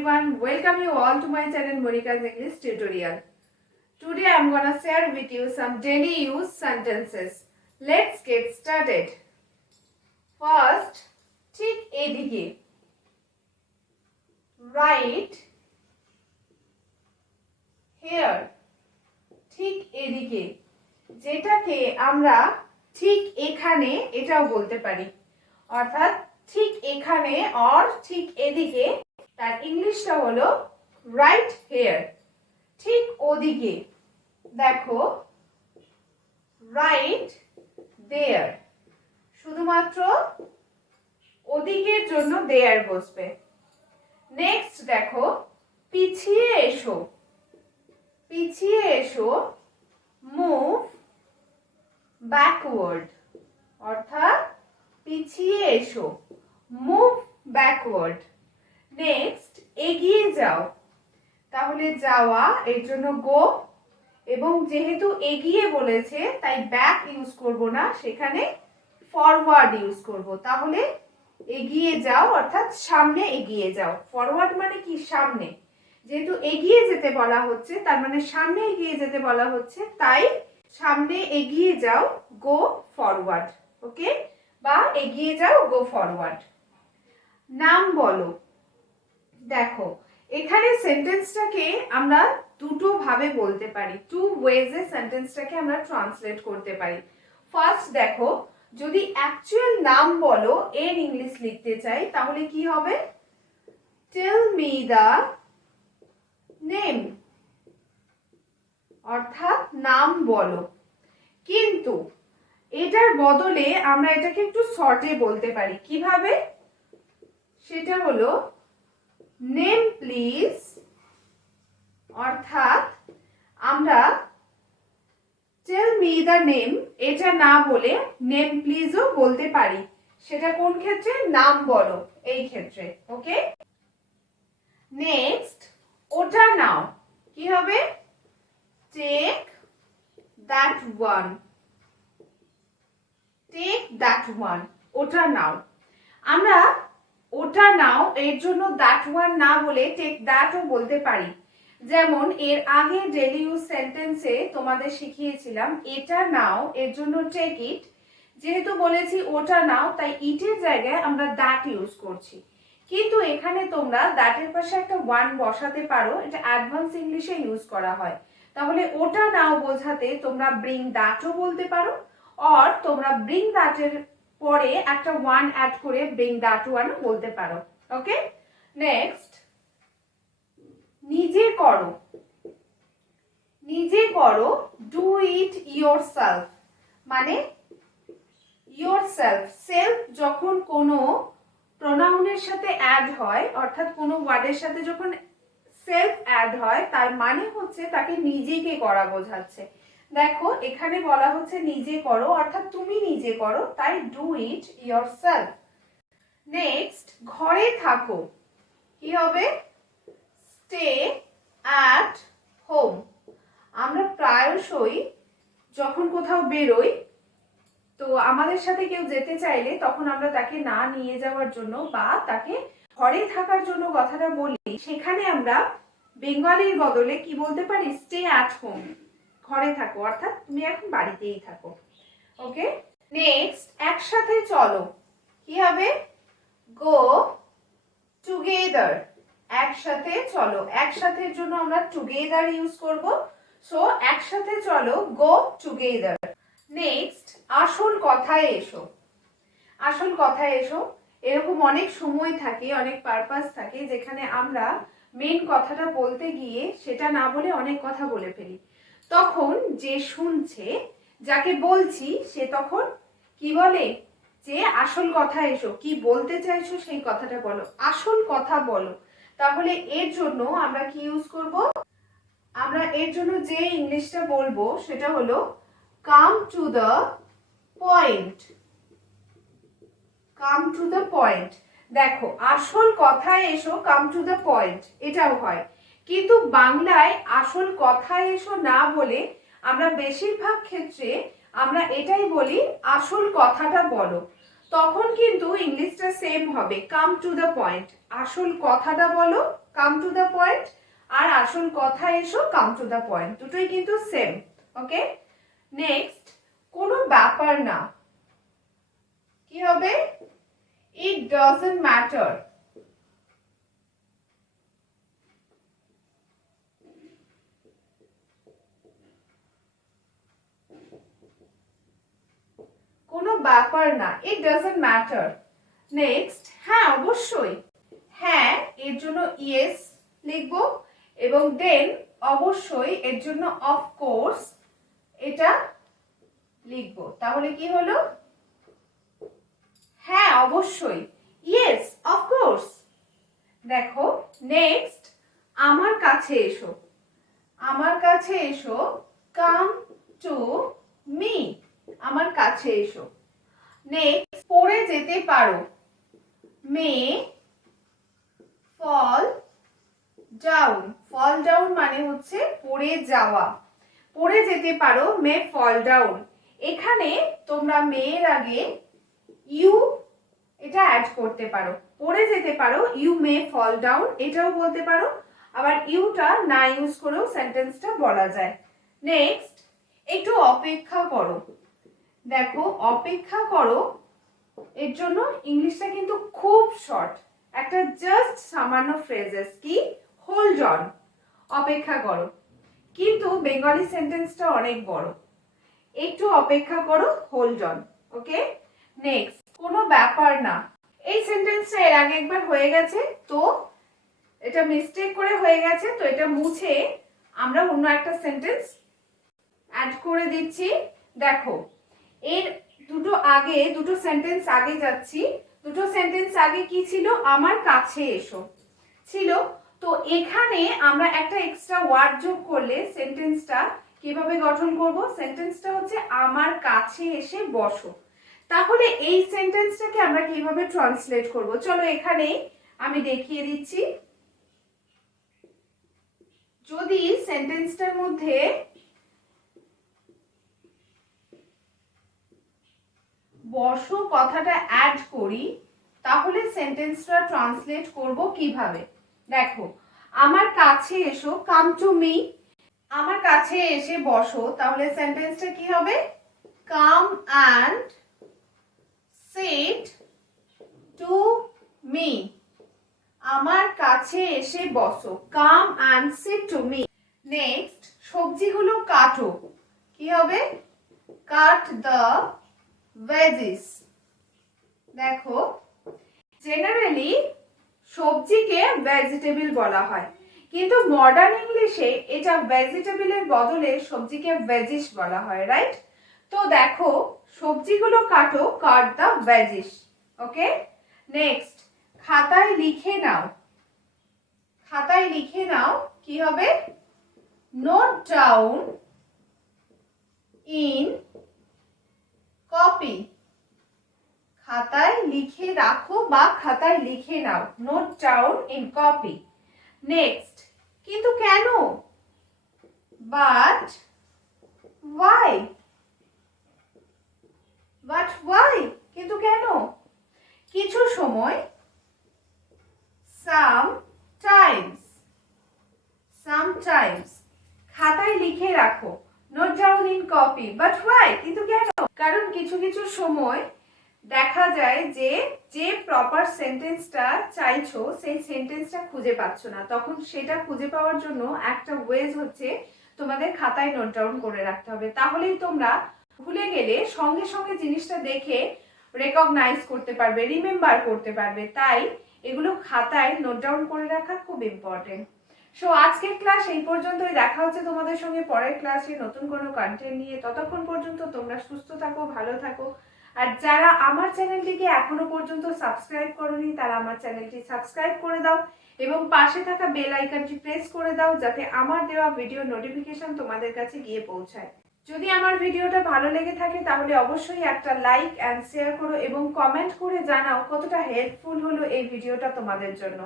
everyone, welcome you all to my channel Monika's English tutorial. Today I am gonna share with you some daily use sentences. Let's get started. First, ঠিক এদিকে, right here, ঠিক এদিকে, যেটাকে আমরা ঠিক এখানে এটাও বলতে পারি, অর্থাৎ ঠিক এখানে or ঠিক এদিকে, তার ইংলিশটা হলো right here, ঠিক ওদিকে, দেখো right there, শুধুমাত্র ওদিকের জন্য there বসবে। নেক্সট দেখো পিছিয়ে এসো, পিছিয়ে এসো move backward, অর্থাৎ পিছিয়ে এসো move backward। নেক্সট এগিয়ে যাও, তাহলে যাওয়া এর জন্য go, এবং যেহেতু এগিয়ে বলেছে তাই ব্যাক ইউজ করব না, সেখানে ফরওয়ার্ড ইউজ করব। তাহলে এগিয়ে যাও অর্থাৎ সামনে এগিয়ে যাও। ফরওয়ার্ড মানে কি? সামনে। যেহেতু এগিয়ে যেতে বলা হচ্ছে তার মানে সামনে এগিয়ে যেতে বলা হচ্ছে, তাই সামনে এগিয়ে যাও গো ফরওয়ার্ড। ওকে, বা এগিয়ে যাও গো ফরওয়ার্ড। নাম বলো, দেখো এখানে সেন্টেন্সটাকে আমরা দুটো ভাবে বলতে পারি, টু ওয়েজে সেন্টেন্সটাকে আমরা ট্রান্সলেট করতে পারি। ফার্স্ট দেখো, যদি অ্যাকচুয়াল নাম বলো এর ইংলিশ লিখতে চাই তাহলে কি হবে? টেল মি দা নেম, অর্থাৎ নাম বলো। কিন্তু এটার বদলে আমরা এটাকে একটু শর্টে বলতে পারি। কিভাবে? সেটা হলো নেম প্লিজ, অর্থাৎ আমরা টেল মি দ্য নেম এটা না বলে নেম প্লিজও বলতে পারি। সেটা কোন ক্ষেত্রে? নাম বলো এই ক্ষেত্রে। ওকে, নেক্সট ওটা নাও, কি হবে? Take that one, take that one, ওটা নাও। আমরা ওটা নাও এর জন্য দ্যাট ওয়ান না বলে টেক দ্যাটও বলতে পারি। যেমন এর আগে ডেইলি ইউজ সেন্টেন্সে তোমাদের শিখিয়েছিলাম এটা নাও এর জন্য টেক ইট, যেহেতু বলেছি ওটা নাও তাই ইটের জায়গায় আমরা দ্যাট ইউজ করছি। কিন্তু এখানে তোমরা দ্যাটের পাশে একটা ওয়ান বসাতে পারো, এটা অ্যাডভান্স ইংলিশে ইউজ করা হয়। তাহলে ওটা নাও বোঝাতে তোমরা ব্রিং দ্যাটও বলতে পারো, অর তোমরা ব্রিং দ্যাটের পরে একটা ওয়ান অ্যাড করে ব্রিং দ্যাট ওয়ানও বলতে পারো। ওকে, নেক্সট নিজে করো, নিজে করো ডু ইট ইয়োরসেলফ, মানে ইয়োরসেলফ, সেলফ যখন কোনো প্রোনাউনের সাথে অ্যাড হয়, অর্থাৎ কোনো ওয়ার্ডের সাথে যখন সেলফ অ্যাড হয় তার মানে হচ্ছে তাকে নিজেকে করা বোঝাচ্ছে। দেখো এখানে বলা হচ্ছে নিজে করো, অর্থাৎ তুমি নিজে করো, তাই ডু ইট ইয়োরসেলফ। নেক্সট ঘরে থাকো, কি হবে? Stay at home. আমরা প্রায়শই যখন কোথাও বেরোই তো আমাদের সাথে কেউ যেতে চাইলে তখন আমরা তাকে না নিয়ে যাওয়ার জন্য বা তাকে ঘরে থাকার জন্য কথাটা বলি, সেখানে আমরা বেঙ্গলির বদলে কি বলতে পারি? স্টে অ্যাট হোম, ঘরে থাকো, অর্থাৎ তুমি এখন বাড়িতেই থাকো। ওকে, নেক্সট একসাথে চলো, কি হবে? গো টুগেদার, একসাথে চলো, একসাথের জন্য আমরা টুগেদার ইউজ করব, সো একসাথে চলো গো টুগেদার। নেক্সট আসল কথায় এসো, আসল কথায় এসো। এরকম অনেক সময় থাকে, অনেক পারপাস থাকে যেখানে আমরা মেন কথাটা বলতে গিয়ে সেটা না বলে অনেক কথা বলে ফেলি। তখন যে শুনছে, যাকে বলছি, সে তখন কি বলে? যে আসল কথা এসো, কি বলতে চাইছো সেই কথাটা বলো, আসল কথা বলো। তাহলে এর জন্য আমরা কি ইউজ করব? আমরা এর জন্য যে ইংলিশটা বলবো সেটা হলো come to the point, come to the point. দেখো আসল কথায় এসো, কাম টু দ্য পয়েন্ট, এটাও হয়। কিন্তু বাংলায় আসল কথায় এসো না বলে আমরা বেশিরভাগ ক্ষেত্রে আমরা এটাই বলি আসল কথাটা বলো। তখন কিন্তু ইংলিশটা সেম হবে, কাম টু দ্য পয়েন্ট। আসল কথাটা বলো, কাম টু দ্য পয়েন্ট, আর আসল কথা এসো, কাম টু দ্য পয়েন্ট, দুটোই কিন্তু সেম। ওকে, নেক্সট, কোনো ব্যাপার না, কি হবে? It doesn't matter. কোনো ব্যাপার না, ইট ডাজন্ট ম্যাটার। নেক্সট, হ্যাঁ অবশ্যই, হ্যাঁ এর জন্য ইয়েস লিখবো, এবং দেন অবশ্যই এর জন্য অফ কোর্স এটা লিখবো। তাহলে কি হলো? হ্যাঁ অবশ্যই, ইয়েস অফ কোর্স। দেখো নেক্সট, আমার কাছে এসো, আমার কাছে এসো, কাম টু মি, আমার কাছে এসো। নেক্সট, পড়ে যেতে পারো, মে ফল ডাউন, ফল ডাউন মানে হচ্ছে পড়ে যাওয়া, পড়ে যেতে পারো, মে ফল ডাউন। এখানে তোমরা মেয়ের আগে ইউ এটা অ্যাড করতে পারো, পড়ে যেতে পারো, ইউ মে ফল ডাউন এটাও বলতে পারো, আবার ইউটা না ইউজ করেও সেন্টেন্সটা বলা যায়। নেক্সট, একটু অপেক্ষা করো। দেখো অপেক্ষা করো এর জন্য ইংলিশটা কিন্তু খুব শর্ট, একটা জাস্ট সামান্য ফ্রেজেস, কি? হোল্ড অন, অপেক্ষা করো, কিন্তু বেঙ্গলি সেন্টেন্সটা অনেক বড়, একটু অপেক্ষা করো, হোল্ড অন। ওকে, নেক্সট, কোনো ব্যাপার না, এই সেন্টেন্সটা এর আগে একবার হয়ে গেছে, তো এটা মিস্টেক করে হয়ে গেছে, তো এটা মুছে আমরা অন্য একটা সেন্টেন্স অ্যাড করে দিচ্ছি। দেখো এর দুটো সেন্টেন্স আগে যাচ্ছি, দুটো সেন্টেন্স আগে কি ছিল? আমার কাছে এসো ছিল, তো এখানে আমরা একটা এক্সট্রা ওয়ার্ড যোগ করলে সেন্টেন্সটা কিভাবে গঠন করব? সেন্টেন্সটা হচ্ছে আমার কাছে এসে বসো। তাহলে এই সেন্টেন্সটাকে আমরা কিভাবে ট্রান্সলেট করব? চলো এখানে আমি দেখিয়ে দিচ্ছি। যদি সেন্টেন্সটার মধ্যে বসো কথাটা অ্যাড করি, তাহলে সেন্টেন্সটা ট্রান্সলেট করব কিভাবে? দেখো, আমার কাছে এসো, কাম টু মি, আমার কাছে এসে বসো, তাহলে সেন্টেন্সটা কি হবে? Come and sit to me, আমার কাছে এসে বসো, come and sit to me. Next, সবজিগুলো কাটো, কি হবে? Cut the veggies. দেখো জেনারেলি সবজিকে ভেজিটেবল বলা হয়, কিন্তু মডার্ন ইংলিশে এটা ভেজিটেবলের বদলে সবজিকে ভেজিস বলা হয়, রাইট? তো দেখো সবজিগুলো কাটো, কাট দ্য ভেজিস। ওকে, নেক্সট, খাতায় লিখে নাও, খাতায় লিখে নাও, কি হবে? নোট ডাউন ইন কপি, খাতায় লিখে রাখো বা খাতায় লিখে নাও, note down in copy. Next, কিন্তু কেন? বাট ওয়াই, বাট ওয়াই, কিন্তু কেন? কিছু সময়, সামটাইমস, সামটাইমস, খাতায় লিখে রাখো, note down in copy, but why, কিন্তু কেন? কারণ কিছু কিছু সময় দেখা যায় যে যে প্রপার সেন্টেন্সটা চাইছো সেই সেন্টেন্সটা খুঁজে পাচ্ছ না, তখন সেটা খুঁজে পাওয়ার জন্য একটা ওয়েজ হচ্ছে তোমাদের খাতায় নোট ডাউন করে রাখতে হবে, তাহলেই তোমরা ভুলে গেলে সঙ্গে সঙ্গে জিনিসটা দেখে রেকগনাইজ করতে পারবে, রিমেম্বার করতে পারবে। তাই এগুলো খাতায় নোট ডাউন করে রাখা খুব ইম্পর্টেন্ট। সো আজকের ক্লাস এই পর্যন্তই, দেখা হচ্ছে তোমাদের সঙ্গে পরের ক্লাসে নতুন কোনো কন্টেন্ট নিয়ে। ততক্ষণ পর্যন্ত তোমরা সুস্থ থাকো, ভালো থাকো, আর যারা আমার চ্যানেলটিকে এখনো পর্যন্ত সাবস্ক্রাইব করোনি তারা আমার চ্যানেলটি সাবস্ক্রাইব করে দাও এবং পাশে থাকা বেল আইকনটি প্রেস করে দাও, যাতে আমার দেওয়া ভিডিও নোটিফিকেশন তোমাদের কাছে গিয়ে পৌঁছায়। যদি আমার ভিডিওটা ভালো লেগে থাকে তাহলে অবশ্যই একটা লাইক এন্ড শেয়ার করো এবং কমেন্ট করে জানাও কতটা হেল্পফুল হলো এই ভিডিওটা তোমাদের জন্য।